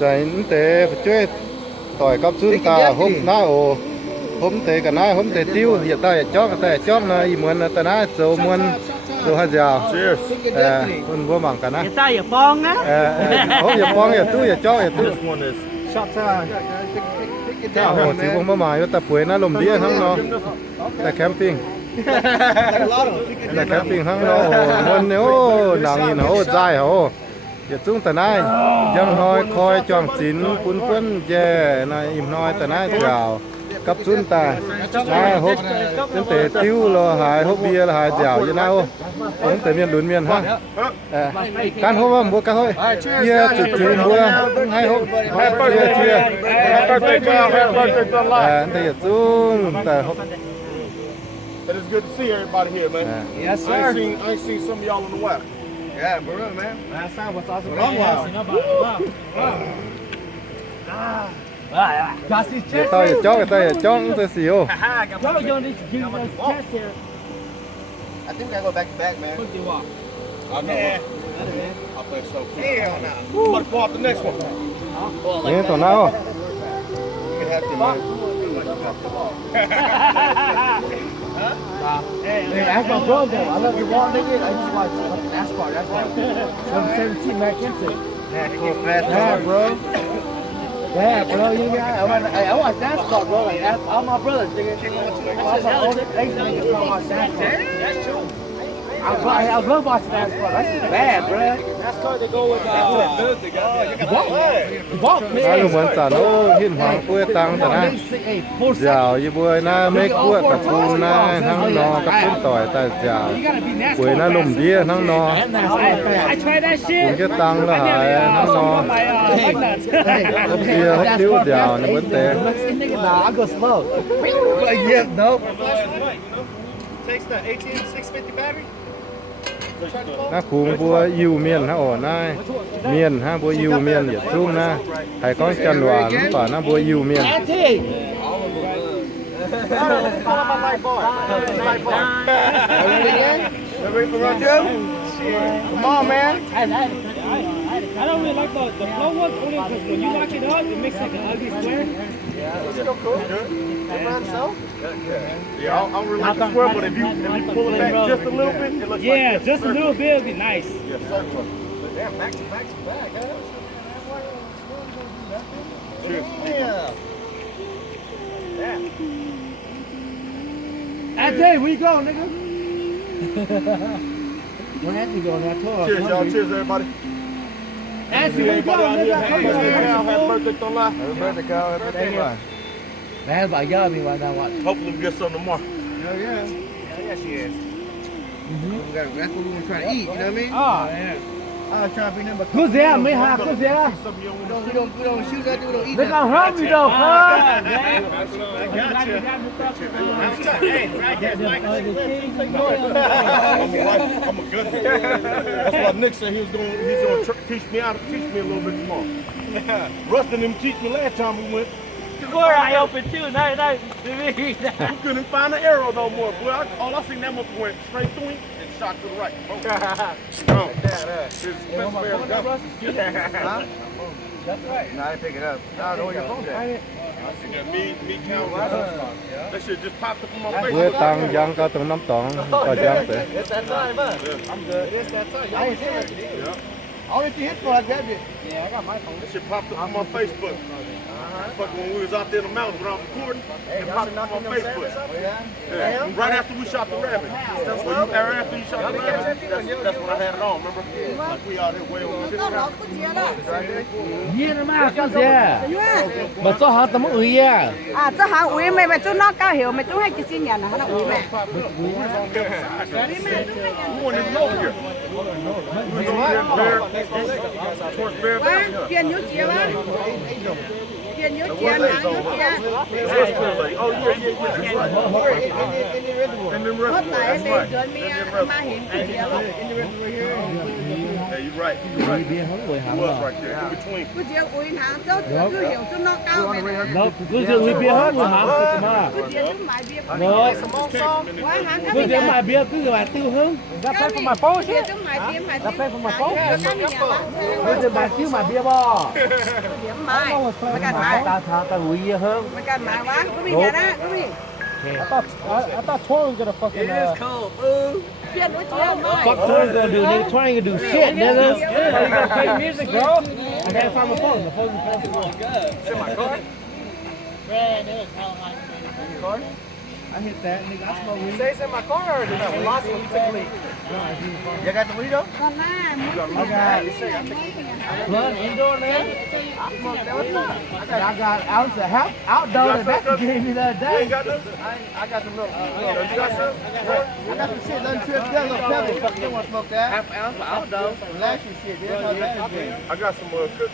tại tế chơi tỏi cắp xuân ta hôm na ồ hôm tế cả na hôm tế tiêu hiện tại chót là Iu-Mienh là ta na số muôn số hai giờ con vô mảng cả na hiện tại ở bong á hôm giờ bong giờ tu giờ chót giờ tu hồ chỉ không mà yo ta puế na lồng đĩa hăng nó là camping là camping hăng nó muôn nếu nàng nhìn nó dài hổ giờ chúng ta nay dân nói coi juangh-zinx cuốn cuốn về này im nói ta nay dạo cấp xuân ta nay hộp chúng ta tiêu là hai hộp bia là hai dạo như nào chúng ta miền lún miền ha can hộp không mua can thôi chia chữ mua hai hộp chia thì giờ chúng ta hộp. It is good to see everybody here, man. Yes, sir. I ain't seen some of y'all in a while. Yeah, for real, man. last time was awesome. Long while. Got his Giờ chest tao here. giờ chó tôi xíu Yo, you need to give us chest here. I think we gotta go back to back, man. I know. I think so. Hell no. Let's go off the next one. nghe tao nào You can have to, man. Hey, ask my brother. I love you, walk, nigga. I used to watch NASCAR. That's why. From 17, man, Kinsey. Cool, fast. Yeah, bro. Yeah, bro. You got. I watch NASCAR, bro. Like, all my brothers, nigga. All the Asian niggas watch NASCAR. That's true. I love watching NASCAR. That shit's bad, bro. NASCAR, they go with walk, man. ai luôn muốn trả nó hiên hoàng quê tăng ta na dạo như bữa na mấy quê cả khu na thằng nó các con tỏi ta dạo quê na lùm đĩa thằng nó I tried that shit. cũng cái tăng là hải thằng nó hộp bia hộp điếu dạo này vẫn té Nah, I go slow. Yeah, nope. Takes the 18650 battery. na khung bùa Iu-Mienh ha ổn nai miền ha bùa Iu-Mienh vậy chung na hay con chân đoàn và na bùa Iu-Mienh Auntie. Ready for round two? Come on, man. I don't really like the flow ones only because when you lock it up, it makes like an ugly square. Yeah, I don't really like the square, but if you pull it back just a little bit, it looks Yeah, like just a little bit would be nice. Yeah, circular. Damn, back to back. Cheers. Auntie, where you go, nigga? Where Auntie going? I told her. Cheers, y'all. Cheers, everybody. Auntie, where you go, Everybody out here, nigga? happy birthday, don't lie. happy birthday Cao, happy birthday Man, about y'all me right now. Watch. Hopefully we get something tomorrow. Hell yeah. Hell yeah, she is. That's what we're gonna try to eat, you know what I mean? Oh, yeah. I was trying to be number. Who's there, me? Huh? Who's there? Something you don't want We don't shoot nothing, we don't eat Look, nothing. I'm hungry though, huh? I'm a good man. That's why Nick said he's gonna teach me how to teach me a little bit more. Rustin didn't teach me last time we went. Where I open too, nice. We couldn't find the arrow no more. Boy, all I seen that one went straight through him and shot to the right. Oh, That's right. No, I didn't pick it up. No, I know where your phone's at. Me, Cal, that shit just popped up on my face. quê tăng giang cao tầng 5 tầng và giang tới It's that time, huh? I'm good. It's that time. I ain't seen it. Only if you hit for it, I grabbed it. Yeah, I got my phone. That shit popped up on my Facebook. Fucking when we was out there in the mountains when I was recording, it popped up on my Facebook. Yeah. Right after we shot the rabbit. Well, right after you shot the rabbit, that's when I had it on, remember? Like we out here way over there. Nhiên mà cái gì? Mà cho hắn tấm ủi à? À, cho hàng uống mày chú nó cao hiểu mày chú hay chỉ xin nhà nó nó uống mày. We weren't even over here. We was over here towards Bear Valley. Tiền nhú chia á. Tiền nhú chia nắng nhú chia. Oh, yeah. In them Hết restaurants. tại That's bên right. trên mi mà hiện cái chia lắm. Hey, you're right. You're right. He was right there, in between. Cứ chuyện uống hàng cho cứ hiểu cho nó cao vậy nè. Nó cứ dừng uống bia hết rồi hả? Mà. Cứ chuyện cứ mãi bia. Nó. Quá hàng Cứ chuyện mãi bia cứ là tiêu hương. Ra phép của mà phố chứ. Cứ mãi bia mãi Ra phép của mà phố. Cứ chuyện bà chiếu mà bia bò. Điểm mãi. Mà cần mãi. Ta uống hương. Mà cần mãi quá. Cứ bị nhà đó. Cứ bị. I thought Tori was gonna fucking. Chuyện uống chuyện mãi. Fuck Tori's gonna do. They're trying to do shit, nigga. You gotta play music, bro. I can't find my phone. The phone's in the Is it my card? Card? I hit that, nigga. I smoke weed. Say it's in my car or did I lost it when you took a leak? You got the weed though? Còn na. I got blood indoor, man. I got ounce of half outdoor that Becky gave me the other You day. ain't got none? I got some little, you got some? I got some shit, nothing trip, that little pebble. Fuck, you don't want to smoke that? Half ounce for outdoor. Last year shit, that's how that is. I got some cookies.